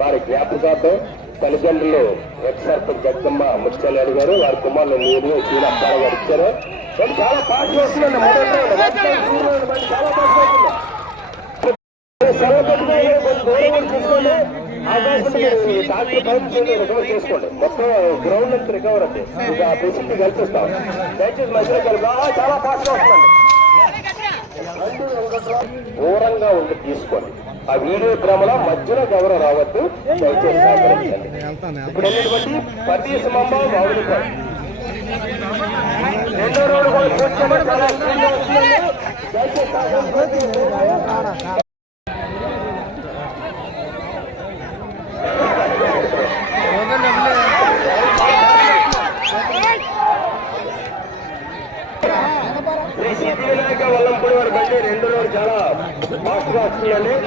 వారి జ్ఞాపకార్థం తల్లిదండ్రులు ఎక్స్ సర్పంచ్ జగ్గమ్మ ముత్యాలయాడు గారు వారి కుమారులు మీరు సీన అప్పారావు గారు ఇచ్చారు. వాళ్ళు చాలా దూరం కూడా చూసుకోండి మొత్తం గ్రౌండ్ నుంచి రికవర్ ఆ ఫెసిలిటీ కల్పిస్తాం. దయచేసి మధ్యలో కలిపి చాలా పాటలు వస్తుందండి దూరంగా ఉండి తీసుకోండి. ఆ వీడియో క్రమంలో మధ్యలో ఎవరు రావద్దు. దయచేసి వల్ల actuaciones